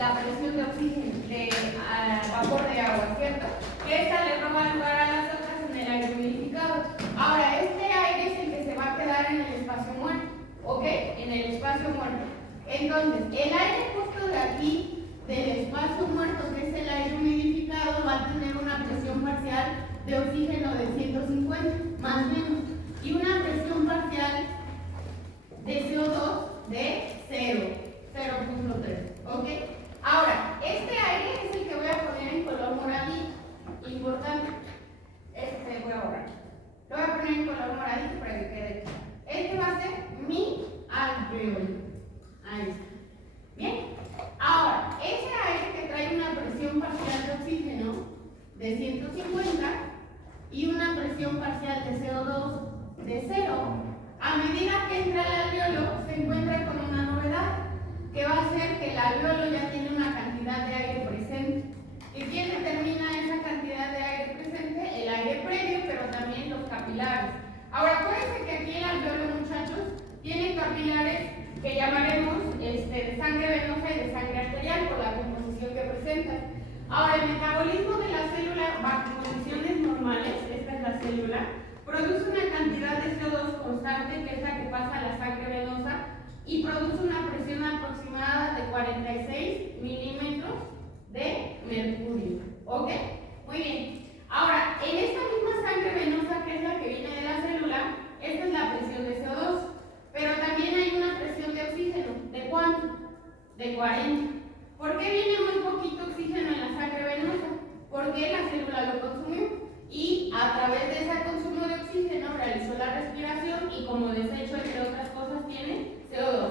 la presión de oxígeno, de vapor de agua, ¿cierto? Que esta le roba lugar a las otras en el aire humidificado. Ahora, este aire es el que se va a quedar en el espacio muerto, ¿ok? En el espacio muerto. Entonces, el aire justo de aquí, del espacio muerto, que es el aire humidificado, va a tener una presión parcial de oxígeno de 150, más o menos, y una presión parcial de CO2 de 0.3, ¿ok? Ahora, este aire es el que voy a poner en color moradito, importante. Voy a borrar. Lo voy a poner en color moradito para que quede claro. Este va a ser mi alveolo. Ahí está. Bien. Ahora, ese aire que trae una presión parcial de oxígeno de 150 y una presión parcial de CO2 de 0, a medida que entra el alveolo se encuentra con una novedad, que va a ser que el alveolo ya tiene una cantidad de aire presente. ¿Y quién determina esa cantidad de aire presente? El aire previo, pero también los capilares. Ahora, acuérdense que aquí el alveolo, muchachos, tiene capilares que llamaremos de sangre venosa y de sangre arterial por la composición que presentan. Ahora, el metabolismo de la célula bajo condiciones normales, esta es la célula, produce una cantidad de CO2 constante, que es la que pasa a la sangre venosa, y produce una presión aproximada de 46 milímetros de mercurio. ¿Ok? Muy bien. Ahora, en esta misma sangre venosa, que es la que viene de la célula, esta es la presión de CO2, pero también hay una presión de oxígeno. ¿De cuánto? De 40. ¿Por qué viene muy poquito oxígeno en la sangre venosa? Porque la célula lo consumió y a través de ese consumo de oxígeno realizó la respiración y como desecho, entre otras cosas, tiene CO2.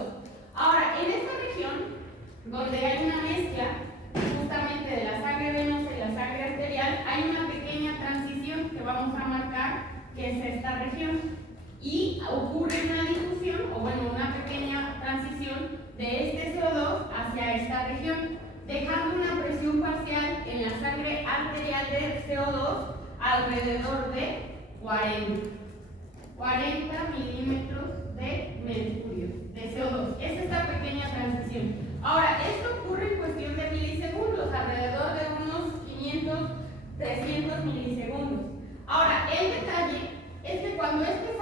Ahora, en esta región, donde hay una mezcla justamente de la sangre venosa y la sangre arterial, hay una pequeña transición que vamos a marcar, que es esta región, y ocurre una difusión, o bueno, una pequeña transición de este CO2 hacia esta región, dejando una presión parcial en la sangre arterial de CO2 alrededor de 40 milímetros de mercurio, de CO2. Es esta pequeña transición. Ahora, esto ocurre en cuestión de milisegundos, alrededor de unos 500, 300 milisegundos. Ahora, el detalle es que cuando este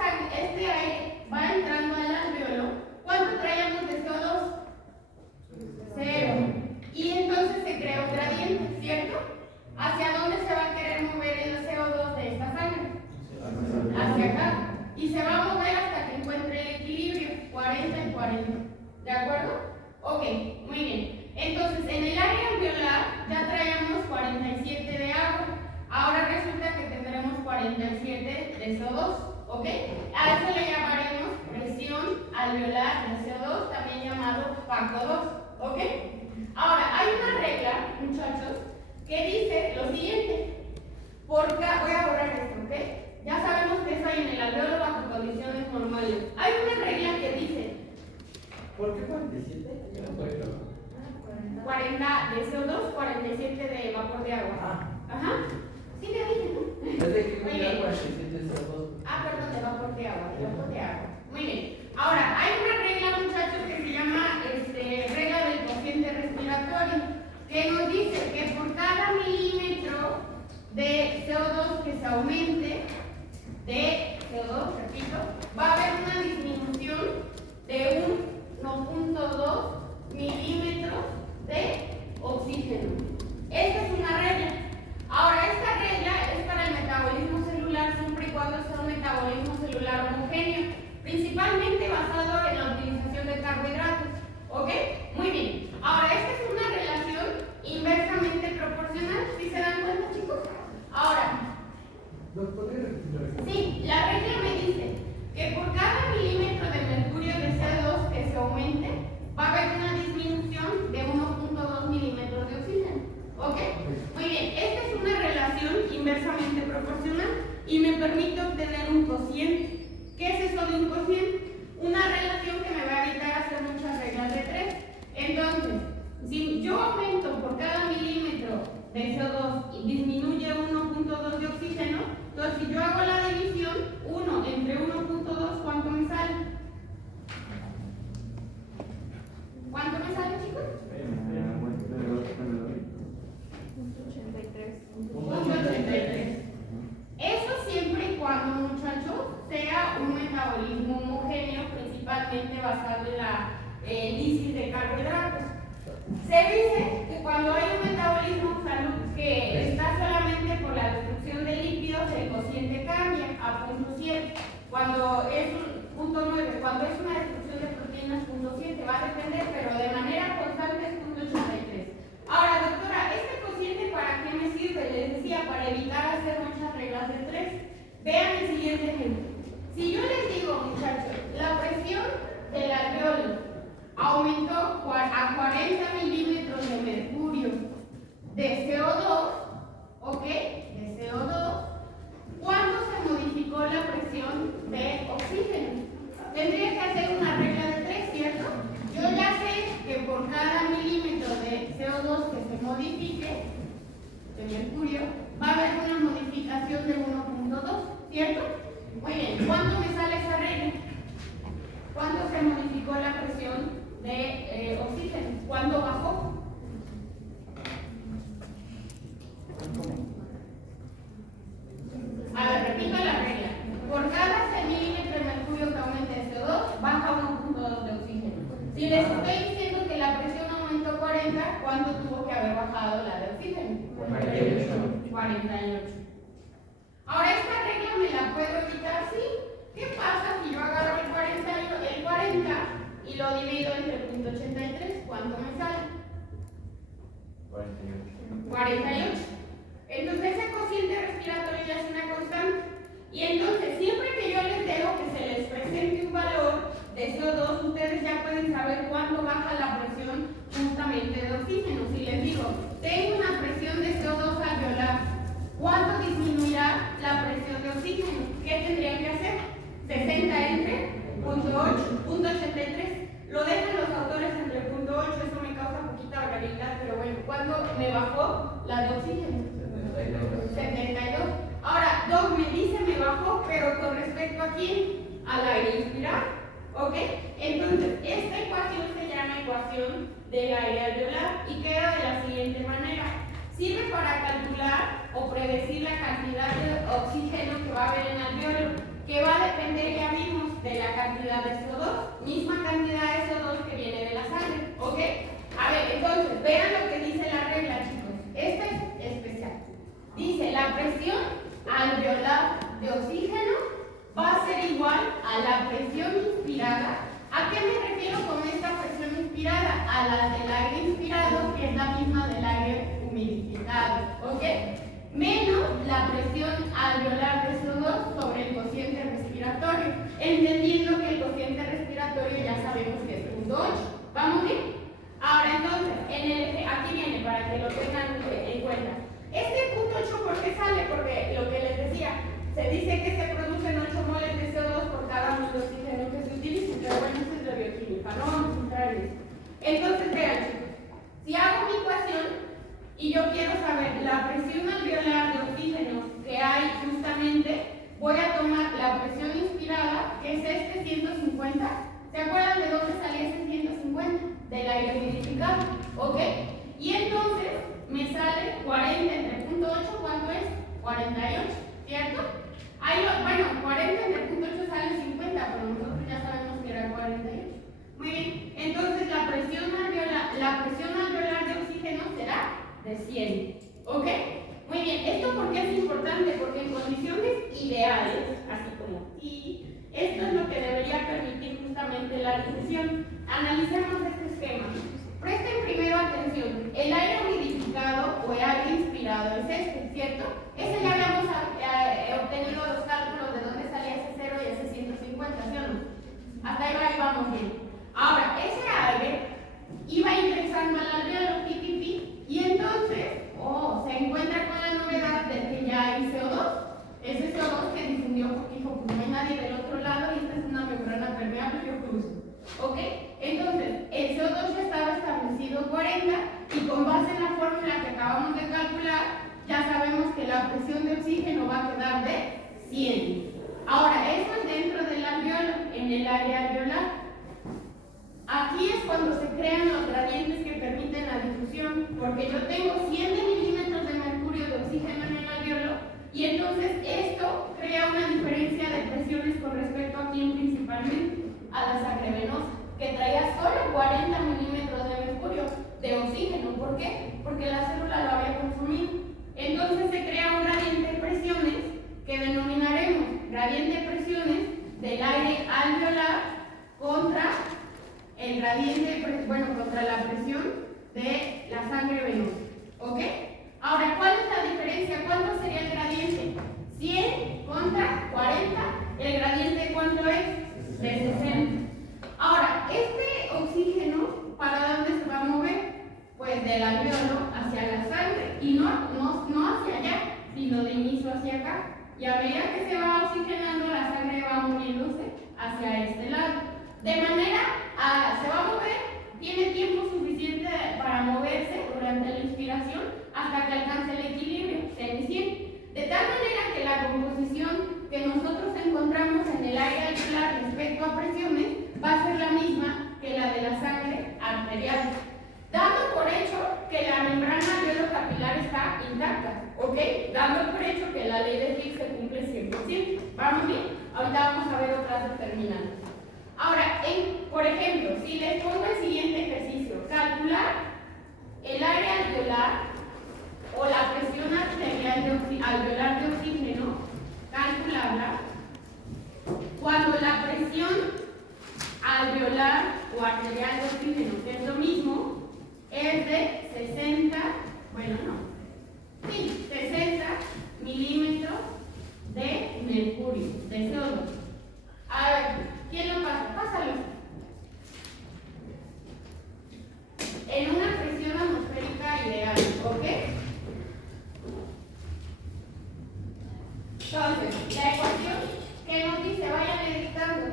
aire va entrando al alveolo, ¿cuánto traemos de CO2? 0. Y entonces se crea un gradiente, ¿cierto? ¿Hacia dónde se va a querer mover el CO2 de esta sangre? Hacia acá. Y se va a mover hasta que encuentre el equilibrio, 40 y 40. ¿De acuerdo? Ok, muy bien. Entonces, en el área alveolar ya traíamos 47 de agua. Ahora resulta que tendremos 47 de CO2. ¿Ok? A eso le llamaremos presión alveolar de CO2, también llamado factor 2. ¿Ok? Ahora, hay una regla, muchachos, que dice lo siguiente. Voy a borrar esto, ¿ok? Ya sabemos que eso hay en el alveolo bajo condiciones normales. Hay una regla que dice. ¿Por qué 47? 40 de CO2, 47 de vapor de agua. Ajá. Sí, te dije, ¿no? Es de que muy bien. 47 CO2. Perdón, de vapor de agua, de vapor de agua. Muy bien. Ahora, hay una regla, muchachos, que se llama regla del cociente respiratorio, que nos dice que por cada milímetro de CO2 que se aumente, de CO2, repito, va a haber una disminución de 1.2 milímetros de oxígeno. Esta es una regla. Ahora, esta regla es para el metabolismo celular siempre y cuando sea un metabolismo celular homogéneo, principalmente basado justamente basado en la lisis de carbohidratos. Se dice que cuando hay un metabolismo salud que está solamente por la destrucción de lípidos, el cociente cambia a 0.7. Cuando es un 0.9, cuando es una destrucción de proteínas, 0.7, va a depender, pero de manera constante es 0.83. Ahora, doctora, ¿este cociente para qué me sirve? Les decía, para evitar hacer muchas reglas de 3. Vean el siguiente ejemplo. Si yo les digo, muchachos, la presión del alveolo aumentó a 40 milímetros de mercurio de CO2, ¿ok? De CO2, ¿cuándo se modificó la presión de oxígeno? Tendría que hacer una regla de 3, ¿cierto? Yo ya sé que por cada milímetro de CO2 que se modifique, de mercurio, va a haber una modificación de 1.2, ¿cierto? Muy bien, ¿cuándo me sale esa regla? ¿Cuándo se modificó la presión de oxígeno? ¿Cuándo bajó? A ver, repito la regla. Por cada 6 milímetros de mercurio que aumente de CO2, baja 1.2 de oxígeno. Si les estoy diciendo que la presión aumentó 40, ¿cuánto tuvo que haber bajado la de oxígeno? 48. Ahora, esta regla me la puedo evitar, ¿sí? ¿Qué pasa si yo agarro el 40 y lo divido entre 0.83? ¿Cuánto me sale? 48. Entonces ese cociente respiratorio ya es una constante. Y entonces siempre que yo les dejo que se les presente un valor de CO2, ustedes ya pueden saber cuándo baja la presión justamente de oxígeno. Si les digo, tengo una presión de CO2 alveolar, ¿cuánto disminuirá la presión de oxígeno? ¿Qué tendrían que hacer? 60 entre 0.83. Lo dejan los autores entre 0.8, eso me causa poquita variabilidad, pero bueno, ¿cuándo me bajó la de oxígeno? 72. Ahora, Doc me dice me bajó, pero con respecto a quién? Al aire inspirado, ¿ok? Entonces, esta ecuación se llama ecuación del aire alveolar y queda de la siguiente manera. Sirve para calcular o predecir la cantidad de oxígeno que va a haber en el alveolo, que va a depender, ya vimos, de la cantidad de CO2, misma cantidad de CO2 que viene de la sangre, ¿ok? A ver, entonces, vean lo que dice la regla, chicos. Esta es especial. Dice, la presión alveolar de oxígeno va a ser igual a la presión inspirada. ¿A qué me refiero con esta presión inspirada? A la del aire inspirado, que es la misma del aire humidificado, ¿ok? Menos la presión alveolar de CO2 sobre el cociente respiratorio, entendiendo que el cociente respiratorio ya sabemos que es 0.8. ¿Vamos bien? Ahora entonces, aquí viene para que lo tengan en cuenta. Este 0.8, ¿por qué sale? Porque lo que les decía, se dice que se producen 8 moles de CO2 por cada mol de oxígeno que se utiliza, pero bueno, eso es de bioquímica, no vamos a entrar en eso. Entonces, vean chicos, si hago mi ecuación y yo quiero saber la presión alveolar de oxígeno que hay justamente, voy a tomar la presión inspirada, que es este 150. ¿Se acuerdan de dónde salía ese 150? Del aire humidificado, ¿ok? Y entonces me sale 40 entre 0.8, ¿cuánto es? 48, ¿cierto? Ahí bueno, 40 entre 0.8 sale 50, pero nosotros ya sabemos que era 48. Muy bien, entonces la presión alveolar de oxígeno será de 100, ¿ok? Muy bien, ¿esto por qué es importante? Porque en condiciones ideales, así como aquí, esto es lo que debería permitir justamente la digestión. Analicemos este esquema. Presten primero atención. El aire humidificado o el aire inspirado es este, ¿cierto? Ese ya habíamos obtenido los cálculos de dónde salía ese 0 y ese 150, ¿sí o no? Hasta ahí vamos bien. Ahora, ese aire iba ingresando al alveolo, y entonces, se encuentra con la novedad de que ya hay CO2. Ese CO2 que difundió porque dijo, pues no hay nadie del otro lado y esta es una membrana permeable, yo cruzo. ¿Ok? Entonces, el CO2 ya estaba establecido 40 y con base en la fórmula que acabamos de calcular, ya sabemos que la presión de oxígeno va a quedar de 100. Ahora, eso es dentro del alveolo, en el área alveolar. Aquí es cuando se crean los gradientes que permiten la difusión, porque yo tengo 100 milímetros de mercurio de oxígeno en el alveolo y entonces esto crea una diferencia de presiones con respecto a quién principalmente, a la sangre venosa, que traía solo 40 milímetros de mercurio de oxígeno. ¿Por qué? Porque la célula lo había consumido. Entonces se crea un gradiente de presiones que denominaremos gradiente de presiones del aire alveolar contra el gradiente, contra la presión de la sangre venosa. ¿Ok? Ahora, ¿cuál es la diferencia? ¿Cuánto sería el gradiente? 100 contra 40. ¿El gradiente cuánto es? De 60. Ahora, este oxígeno, ¿para dónde se va a mover? Pues del alveolo hacia la sangre. Y no hacia allá, sino de inicio hacia acá. Y a medida que se va oxigenando, la sangre va moviéndose hacia este lado. De manera, se va a mover, tiene tiempo suficiente para moverse durante la inspiración hasta que alcance el equilibrio, semicien. De tal manera que la composición que nosotros encontramos en el aire alveolar respecto a presiones va a ser la misma que la de la sangre arterial, dando por hecho que la membrana alveolo-capilar está intacta, ¿ok? Dando por hecho que la ley de Fick se cumple 100%. ¿Vamos bien? Ahorita vamos a ver otras determinantes. Ahora, por ejemplo, si les pongo el siguiente ejercicio, calcular el área alveolar o la presión arterial alveolar de oxígeno, calcularla cuando la presión alveolar o arterial de oxígeno, que es lo mismo, es de 60 milímetros de mercurio, de CO2. A ver, ¿quién lo pasa? Pásalo. En una presión atmosférica ideal, ¿ok? Entonces, la ecuación que nos dice, vayan editando,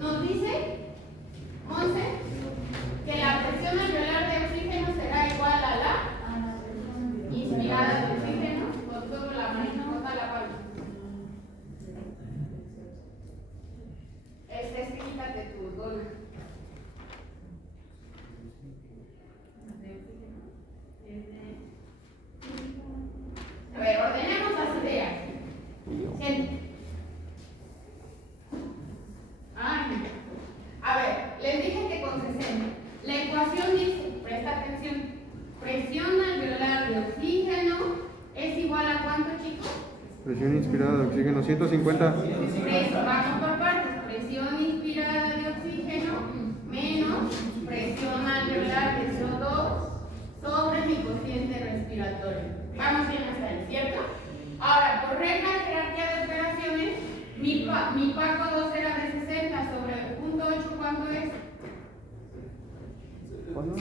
nos dice, Monse, que la presión alveolar de oxígeno será igual a la inspirada de oxígeno, con todo la manita, corta la palma. Quítate tu dona. A ver, ordenemos las ideas. Gente. A ver, les dije que con 60. La ecuación dice, presta atención, presión alveolar de oxígeno es igual a ¿cuánto, chicos? Presión inspirada de oxígeno, 150. Vamos por partes. Presión inspirada de oxígeno menos presión alveolar de CO2 sobre mi cociente respiratorio. Vamos bien hasta ahí, ¿cierto? Ahora, por regla de jerarquía de operaciones, mi Paco 2 era de 60 sobre punto 8, ¿cuánto es? ¿Cuándo?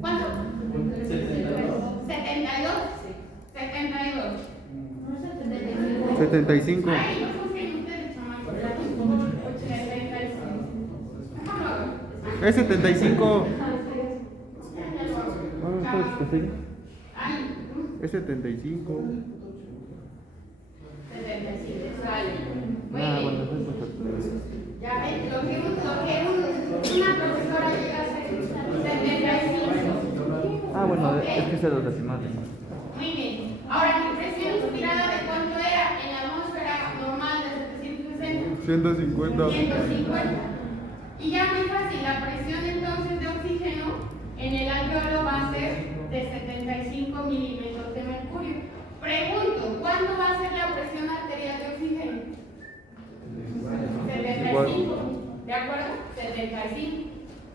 ¿Cuánto? 72. 72. 75. Ay, no confíen ustedes, chamacos. 75. Es 75. Ay, Es 75. 75, sale. Muy Ah, bien. bueno, pues. Ya ven, lo que una profesora llega a ser 75. Ah, bueno, Ok. es que es de los decimales. Muy bien. Ahora, mi presión inspirada, ¿de cuánto era? En la atmósfera normal de 760. 150. 150. Y ya muy fácil, la presión entonces de oxígeno en el alveolo va a ser de 75 milímetros de mercurio. Pregunto, ¿cuánto va a ser la presión arterial de oxígeno? 75. ¿De acuerdo? 75.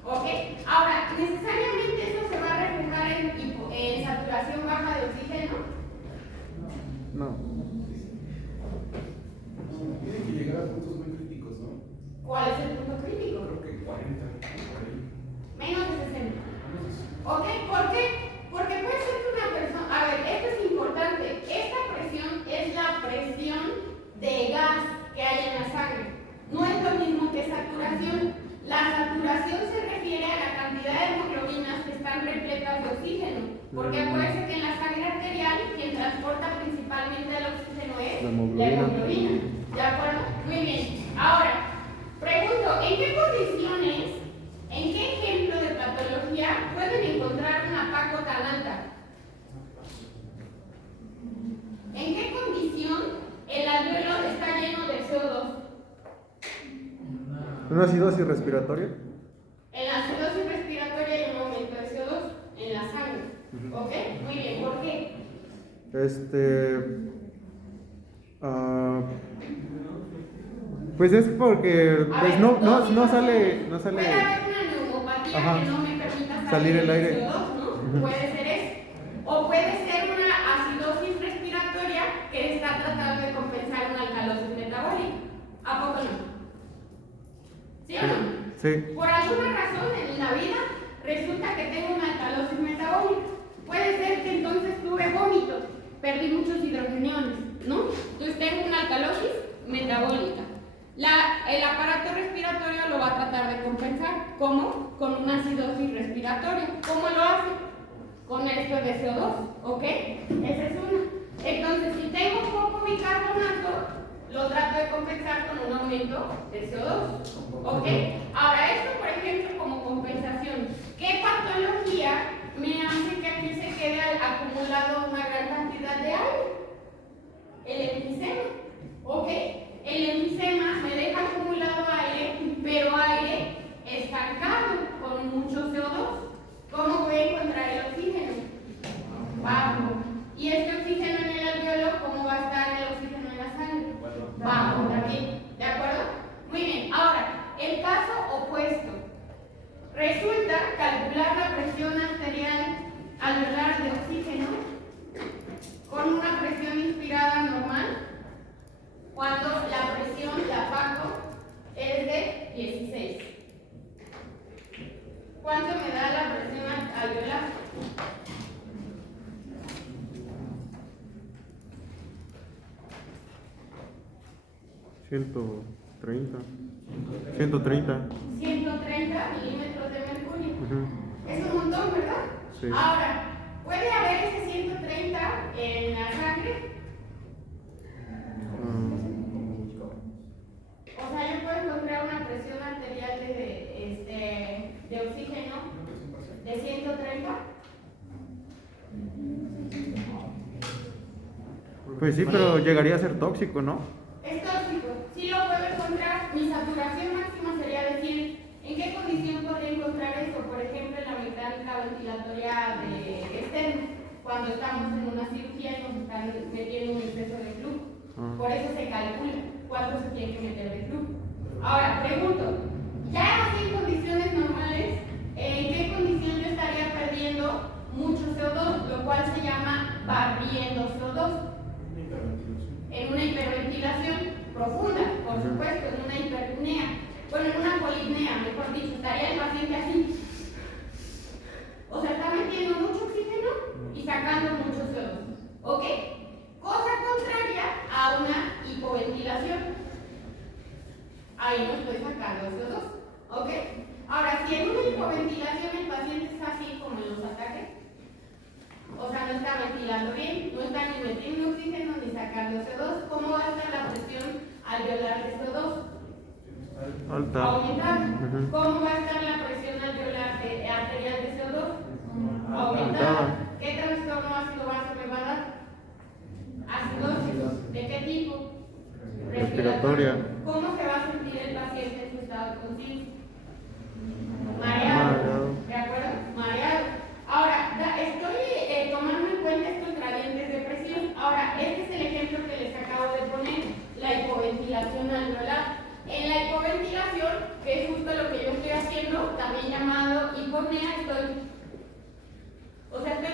¿Ok? Ahora, ¿necesariamente eso se va a reflejar en saturación baja de oxígeno? No. Tiene que llegar a puntos muy críticos, ¿no? ¿Cuál es el punto crítico? Creo que 40, por ahí. Menos de 60. ¿Ok? ¿Por qué? Porque puede ser que una persona... A ver, esto es importante. Esta presión es la presión de gas que hay en la sangre. No es lo mismo que saturación. La saturación se refiere a la cantidad de hemoglobinas que están repletas de oxígeno. Porque acuérdense que en la sangre arterial quien transporta principalmente el oxígeno es la hemoglobina. ¿De acuerdo? Muy bien. Ahora, pregunto, ¿en qué condiciones, en qué ejemplo de patología pueden encontrar una PACO tan alta? ¿En qué condición el alveolo ¿Una acidosis respiratoria? En la acidosis respiratoria hay un aumento de CO2 en la sangre. ¿Ok? Muy bien, ¿por qué? Pues es porque A pues ver, no dos sale situaciones. Puede haber una neumopatía Ajá. que no me permita Salir el aire. CO2, ¿no? Puede ser eso. O puede ser una acidosis respiratoria que está tratando de compensar una alcalosis metabólica. ¿A poco no? ¿Sí o no? Sí. Por alguna razón en la vida resulta que tengo una alcalosis metabólica. Puede ser que entonces tuve vómitos, perdí muchos hidrogeniones, ¿no? Entonces tengo una alcalosis metabólica. El aparato respiratorio lo va a tratar de compensar. ¿Cómo? Con una acidosis respiratoria. ¿Cómo lo hace? Con esto de CO2, ¿ok? Esa es una. Entonces, si tengo poco bicarbonato, lo trato de compensar con un aumento de CO2, ¿ok? Ahora, esto, por ejemplo, como compensación, ¿qué patología me hace que aquí se quede acumulado una gran cantidad de aire? El enfisema, ¿ok? El enfisema me deja acumulado aire, pero aire estancado con mucho CO2. ¿Cómo voy a encontrar el oxígeno? Bajo. ¿Y este oxígeno en el alveolo, cómo va a estar el oxígeno en la sangre? Bajo también. ¿De acuerdo? Muy bien. Ahora, el caso opuesto. Resulta calcular la presión arterial alveolar de oxígeno con una presión inspirada normal cuando la presión de abajo es de 16. ¿Cuánto me da la presión alveolar? ¿130? 130 milímetros de mercurio. Ujú. Es un montón, ¿verdad? Sí. Ahora, ¿puede haber ese 130 en la sangre? O sea, yo puedo encontrar una presión arterial de oxígeno de 130. Pues sí, pero llegaría a ser tóxico, ¿no? Es tóxico. Sí lo puedo encontrar. Mi saturación máxima sería de 100. ¿En qué condición podría encontrar eso? Por ejemplo, en la mecánica ventilatoria externa. Cuando estamos en una cirugía y nos están metiendo un exceso de flujo. Por eso se calcula cuánto se tiene que meter de flujo. Ahora, pregunto, ya así en condiciones normales, ¿en qué condición yo estaría perdiendo mucho CO2? Lo cual se llama barriendo CO2. En una hiperventilación profunda, por supuesto, en una hiperpnea, bueno, en una polipnea, mejor dicho, estaría el paciente así. O sea, está metiendo mucho oxígeno y sacando mucho CO2. ¿Ok? Cosa contraria a una hipoventilación. Ahí no estoy sacando CO2. ¿Ok? Ahora, si en una hipoventilación el paciente está así como en los ataques, o sea, no está ventilando bien, no está ni metiendo oxígeno ni sacando CO2, ¿cómo va a estar la presión alveolar de CO2? Alta. Aumentada. ¿Cómo va a estar la presión alveolar arterial de CO2? Aumentada. ¿Qué trastorno ácido base me va a dar? Acidosis. ¿De qué tipo? Respiratoria. ¿Cómo se va a sentir el paciente en su estado de conciencia? Mareado. ¿De acuerdo? Mareado. Ahora, estoy tomando en cuenta estos gradientes de presión. Ahora, este es el ejemplo que les acabo de poner, la hipoventilación alveolar. En la hipoventilación, que es justo lo que yo estoy haciendo, también llamado hipopnea, estoy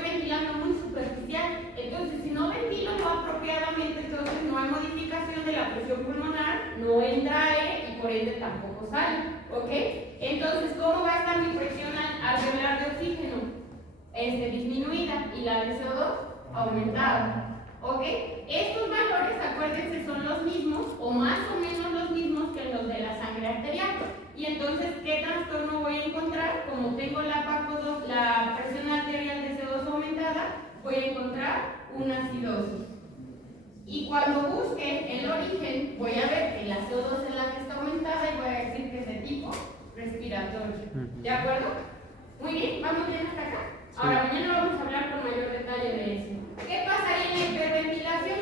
ventilando muy superficial. Entonces, si no ventilo no apropiadamente, entonces no hay modificación de la presión pulmonar, no entra aire y por ende tampoco sale. ¿Ok? Entonces, ¿cómo va a estar mi presión alveolar de oxígeno? Disminuida y la de CO2 aumentada. ¿Ok? Estos valores, acuérdense, son los mismos o más o menos los mismos que los de la sangre arterial. Y entonces, ¿qué trastorno voy a encontrar? Como tengo la presión arterial de CO2 aumentada, voy a encontrar una acidosis. Y cuando busque el origen, voy a ver que la CO2 es la que está aumentada y voy a decir que es de tipo respiratorio. ¿De acuerdo? Muy bien, ¿vamos bien hasta acá? Ahora, mañana vamos a hablar con mayor detalle de eso. ¿Qué pasaría en la hiperventilación?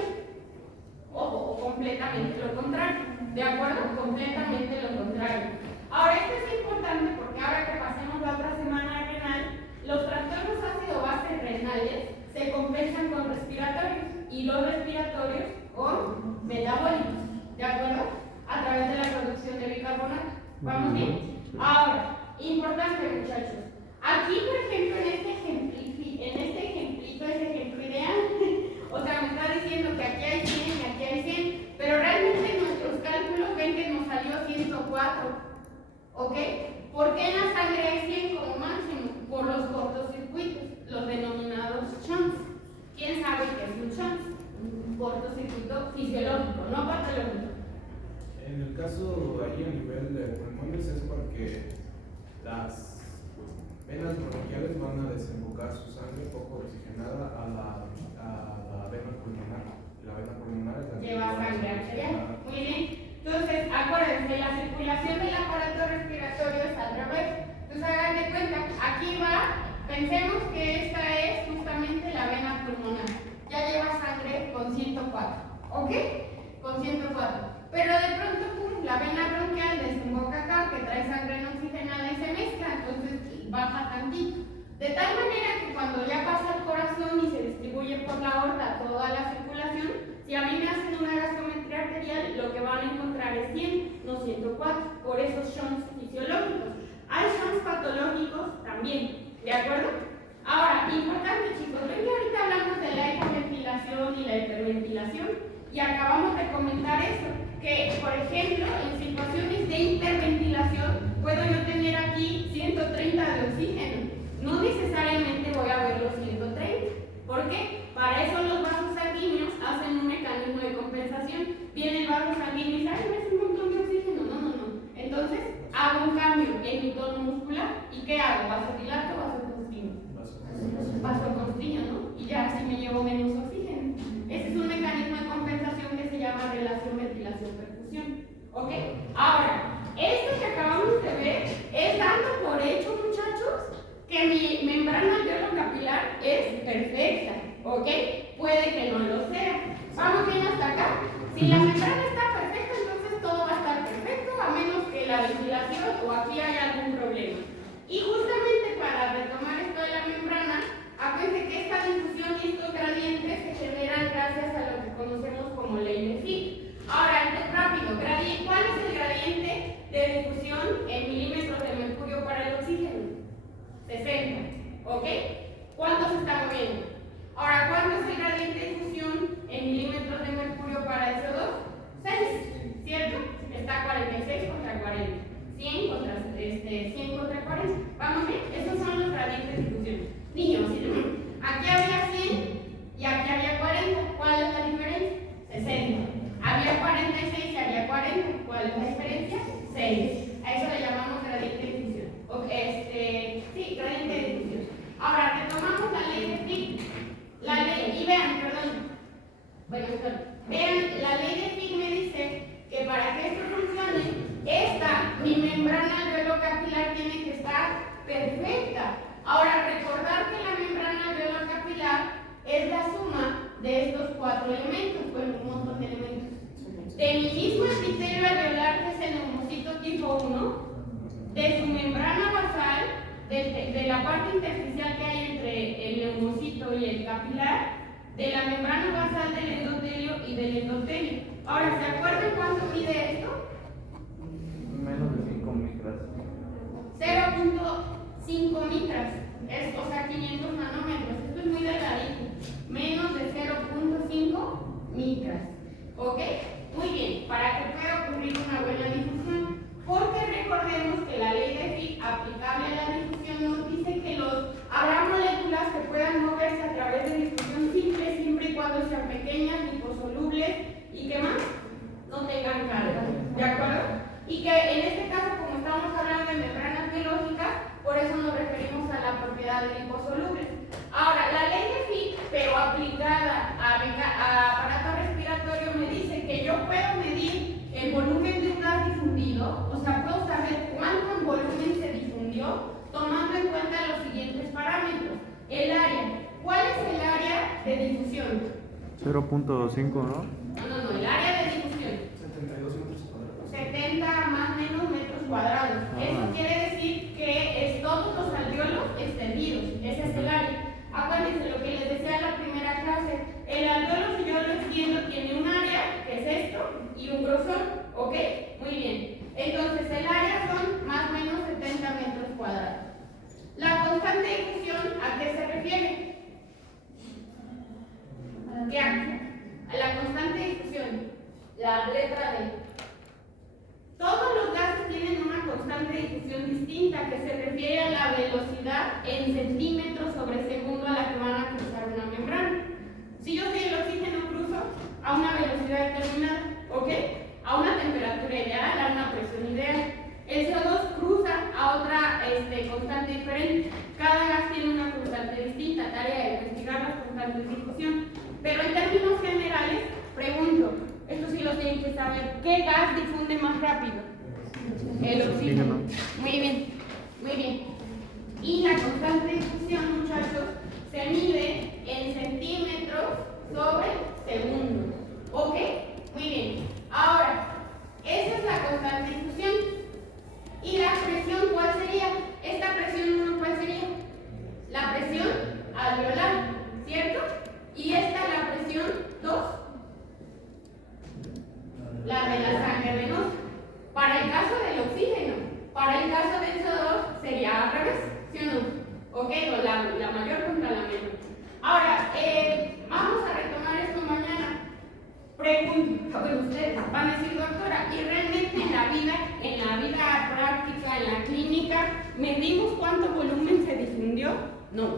O completamente lo contrario. ¿De acuerdo? Completamente lo contrario. Ahora, esto es importante porque ahora que pasemos la otra semana renal, los trastornos ácido-base renales se compensan con respiratorios y los respiratorios con metabólicos, ¿de acuerdo? A través de la producción de bicarbonato. ¿Vamos bien? Ahora, importante muchachos, aquí por ejemplo en este ejemplito es ejemplo ideal, o sea me está diciendo que aquí hay 100 y aquí hay 100, pero realmente nuestros cálculos ven que nos salió 104, ¿ok? ¿Por qué en la sangre hay 100 como máximo? Por los cortocircuitos, los denominados shunts. ¿Quién sabe qué es un shunt? Un cortocircuito fisiológico, no patológico. En el caso ahí a nivel de pulmones es porque las venas bronquiales van a desembocar su sangre poco oxigenada a la vena pulmonar. La vena pulmonar es la que Lleva sangre arterial. Muy bien. Entonces, acuérdense, la circulación del aparato respiratorio es al revés. Entonces, hagan de cuenta, aquí va, pensemos que esta es justamente la vena pulmonar. Ya lleva sangre con 104, ¿ok? Con 104. Pero de pronto, pum, la vena bronquial desemboca acá, que trae sangre no oxigenada y se mezcla, entonces baja tantito. De tal manera que cuando ya pasa al corazón y se distribuye por la aorta toda la circulación, si a mí me hacen una gasometría arterial, lo que van a encontrar es 100, no 104, por esos shunts fisiológicos. Hay shunts patológicos también, ¿de acuerdo? Ahora, importante chicos, ven que ahorita hablamos de la hipoventilación y la hiperventilación y acabamos de comentar eso, que por ejemplo, en situaciones de hiperventilación puedo yo tener aquí 130 de oxígeno. No necesariamente voy a ver los 130. ¿Por qué? Para eso los vasos sanguíneos hacen un mecanismo de compensación. Viene el vaso sanguíneo y dice, ay, es un montón de oxígeno. No. Entonces, hago un cambio en mi tono muscular. ¿Y qué hago? ¿Vasodilato o vasoconstricto? Vasoconstricto, ¿no? Y ya así me llevo menos oxígeno. Ese es un mecanismo de compensación que se llama relación ventilación-perfusión. ¿Ok? Ahora, esto que acabamos de ver es dando por hecho, muchachos, que mi membrana alveolo-capilar es perfecta, ¿ok? Puede que no lo sea. ¿Vamos bien hasta acá? Si la membrana está perfecta, entonces todo va a estar perfecto, a menos que la ventilación o aquí haya algún problema. Y justamente para retomar esto de la membrana, acuérdense que esta difusión y estos gradientes se generan gracias a lo que conocemos como ley de Fick. Ahora, rápido, ¿cuál es el gradiente de difusión en milímetros de mercurio para el oxígeno? 60, ¿ok? ¿Cuánto se está moviendo? Ahora, ¿cuánto es el gradiente de difusión en milímetros de mercurio para el CO2? 6, ¿cierto? Está 46 contra 40, 100 contra 40. ¿Vamos bien? Esos son los gradientes de difusión. Niños, aquí había 100 y aquí había 40. ¿Cuál es la diferencia? 60. Había 46 y había 40. ¿Cuál es la diferencia? 6. A eso le llamamos gradiente de difusión. Sí, gradiente de difusión. Ahora, retomamos la ley de Fick. Y vean, vean, la ley de Fick me dice que para que esto funcione, mi membrana alveolo-capilar tiene que estar perfecta. Ahora, recordar que la membrana alveolo-capilar es la suma de estos 4 elementos, bueno, un montón de elementos. De mi mismo epitelio alveolar, que es el neumocito tipo 1, de su membrana basal, de la parte intersticial que hay entre el neumocito y el capilar, de la membrana basal del endotelio y del endotelio. Ahora, ¿se acuerdan cuánto mide esto? Menos de 5 micras. 0.5 micras, o sea, 500 nanómetros. Esto es muy delgadito. Menos de 0.5 micras. ¿Ok? Muy bien, para que pueda ocurrir una buena difusión. Porque recordemos que la ley de Fick aplicable a la difusión nos dice que habrá moléculas que puedan moverse a través de difusión simple, siempre y cuando sean pequeñas, liposolubles y que más no tengan carga. ¿De acuerdo? Y que en este caso, como estamos hablando de membranas biológicas, por eso nos referimos a la propiedad de liposolubles. Ahora, la ley de Fick, pero aplicada a aparato respiratorio, me dice que yo puedo medir el volumen de un gas difundido, o sea, puedo saber cuánto en volumen se difundió, tomando en cuenta los siguientes parámetros. El área. ¿Cuál es el área de difusión? 0.5, ¿no? No, el área de difusión. 72 metros cuadrados. 70 más o menos metros cuadrados. Eso quiere decir que es todos los alvéolos extendidos. Ese es el área. Acuérdense lo que les decía en la primera clase. El alvéolo, si yo lo extiendo, tiene un área, que es esto, y un grosor. ¿Ok? Muy bien. Entonces, el área son más o menos 70 metros cuadrados. La constante de difusión, ¿a qué se refiere? ¿Qué a la constante de difusión, la letra D. Todos los gases tienen una constante de difusión distinta que se refiere a la velocidad en centímetros sobre segundo a la que van a cruzar una membrana. Si yo soy el oxígeno, cruzo a una velocidad determinada, ¿ok? A una temperatura ideal, a una presión ideal. El CO2 cruza a otra constante diferente. Cada gas tiene una constante distinta, tarea de investigar las constantes de difusión. Pero en términos generales, pregunto, esto sí lo tienen que saber, ¿qué gas difunde más rápido? El oxígeno. Muy bien, muy bien. Y la constante de difusión, muchachos, se mide en centímetros sobre segundo. ¿Ok? Muy bien. Ahora, esa es la constante de difusión. ¿Y la presión cuál sería? Esta presión 1, ¿cuál sería? La presión alveolar, ¿cierto? Y esta la presión 2, la de la sangre venosa. Para el caso del oxígeno, para el caso del CO2 sería al revés, ¿sí o no? ¿Ok? O la mayor contra la menor. Ahora, vamos a retomar esto mañana. Pregunto, a ver, ustedes van a decir, doctora, ¿y realmente en la vida práctica, en la clínica, medimos cuánto volumen se difundió? No,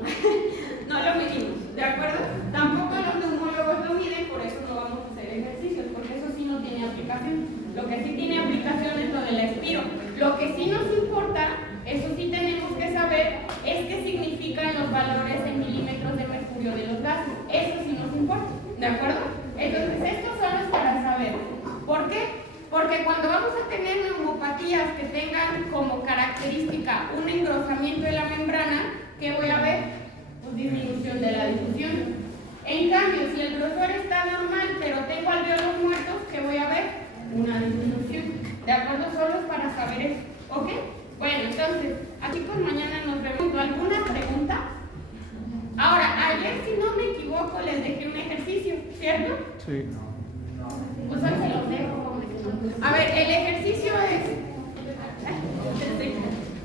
no lo medimos, ¿de acuerdo? Tampoco los neumólogos lo miden, por eso no vamos a hacer ejercicios, porque eso sí no tiene aplicación. Lo que sí tiene aplicación es lo del expiro. Lo que sí nos importa, eso sí tenemos que saber, es qué significan los valores en milímetros de mercurio de los gases. Eso sí nos importa, ¿de acuerdo? Entonces, esto solo es para saber. ¿Por qué? Porque cuando vamos a tener neumopatías que tengan como característica un engrosamiento de la membrana, ¿qué voy a ver? Pues disminución de la difusión. En cambio, si el grosor está normal, pero tengo alvéolos muertos, ¿qué voy a ver? Una disminución. ¿De acuerdo? Solo es para saber eso. ¿Ok? Bueno, entonces, chicos, mañana nos vemos. ¿Alguna pregunta? Ahora, ayer, si no me equivoco, les dejé un ejercicio, ¿cierto? Sí. Pues hoy se los dejo. A ver, el ejercicio es...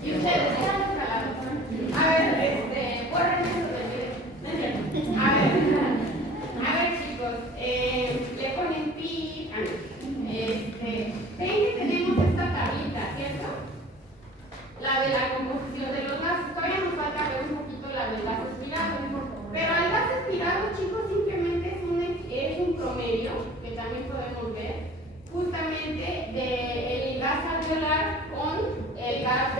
Y ustedes, a ver, borren eso del video. A ver, chicos, le ponen pi. Ven que tenemos esta tablita, ¿cierto? La de la composición de los gases. Todavía nos falta ver un poquito la del gas expirado. Pero el gas expirado, chicos, simplemente es un promedio, que también podemos ver, justamente del gas alveolar con el gas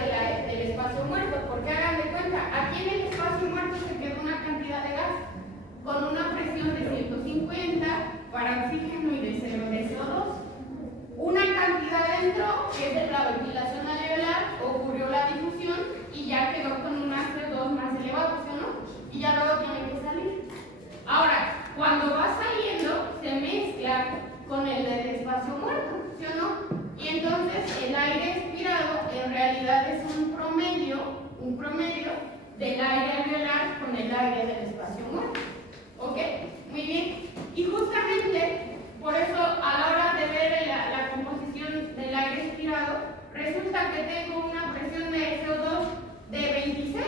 del espacio muerto. Porque hagan de cuenta, aquí en el espacio muerto se quedó una cantidad de gas con una presión de 150 para oxígeno y de 0 de CO2. Una cantidad entró, que es de la ventilación alveolar, ocurrió la difusión y ya quedó con un CO2 más elevado, ¿sí o no? Y ya luego tiene que salir. Ahora, cuando va saliendo, se mezcla con el del espacio muerto, ¿sí o no? Y entonces el aire expirado en realidad es un promedio del aire alveolar con el aire del espacio muerto. ¿Ok? Muy bien. Y justamente, por eso a la hora de ver la composición del aire expirado, resulta que tengo una presión de CO2 de 26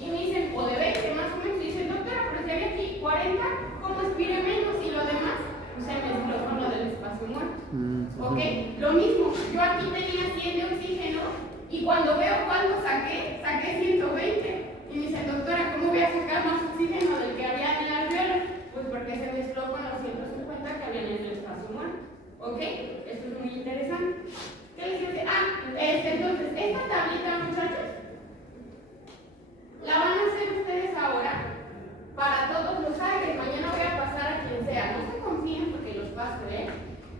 y me dicen, o de 20 más o menos, y dicen, doctora, pero si hay aquí 40, ¿cómo expire menos? Y lo demás se mezcló con lo del espacio muerto. ¿Ok? Lo mismo, yo aquí tenía 100 de oxígeno y cuando veo cuánto saqué 120. Y me dicen, doctora, ¿cómo voy a sacar más oxígeno del que había en el alveolo? Pues porque se mezcló con los 150 que había en el espacio muerto. ¿Ok? Esto es muy interesante. ¿Qué les dice? Entonces, esta tablita, muchachos, la van a hacer ustedes ahora para todos los aires. Mañana voy a pasar a quien sea. No se confíen porque los paso, ¿eh?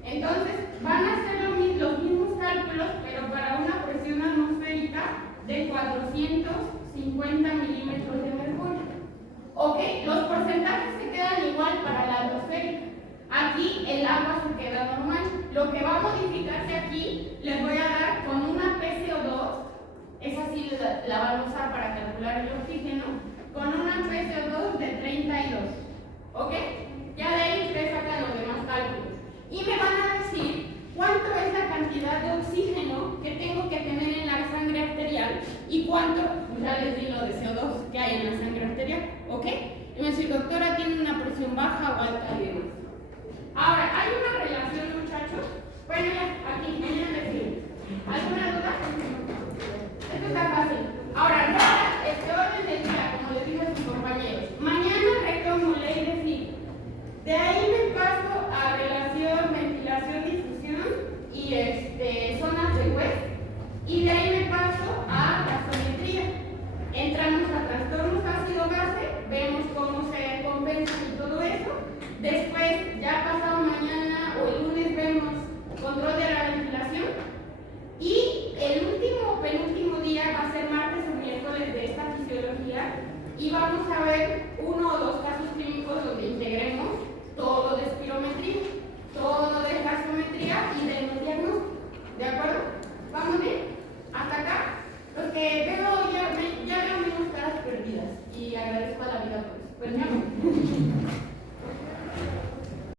Entonces, van a hacer los mismos cálculos, pero para una presión atmosférica de 450 milímetros de mercurio. Ok, los porcentajes se quedan igual para la atmosférica. Aquí el agua se queda normal. Lo que va a modificarse aquí, les voy a dar con una PCO2 CO2 de 32. ¿Ok? Ya de ahí ustedes sacan los demás cálculos. Y me van a decir cuánto es la cantidad de oxígeno que tengo que tener en la sangre arterial y cuánto, ya les di lo de CO2 que hay en la sangre arterial. ¿Ok? Y me dice, doctora, ¿tiene una presión baja o alta y demás? Ahora, ¿hay una relación, muchachos? Bueno, ya, aquí, vienen a decir. ¿Alguna duda? Esto está fácil. Ahora, este orden del día, como les dije a sus compañeros. Mañana retomo ley de Fick. De ahí me paso a relación, ventilación, difusión y zonas de West. Y de ahí me paso a gasometría. Entramos a trastornos ácido-base, vemos cómo se compensa y todo eso. Después, ya pasado mañana o el lunes, vemos control de la ventilación. Y el penúltimo día va a ser martes o miércoles de esta fisiología. Y vamos a ver 1 o 2 casos clínicos donde integremos todo de espirometría, todo de gasometría y de diagnóstico. ¿De acuerdo? ¿Vamos bien? ¿Hasta acá? Los que veo ya veo menos caras perdidas y agradezco a la vida por eso. Pues,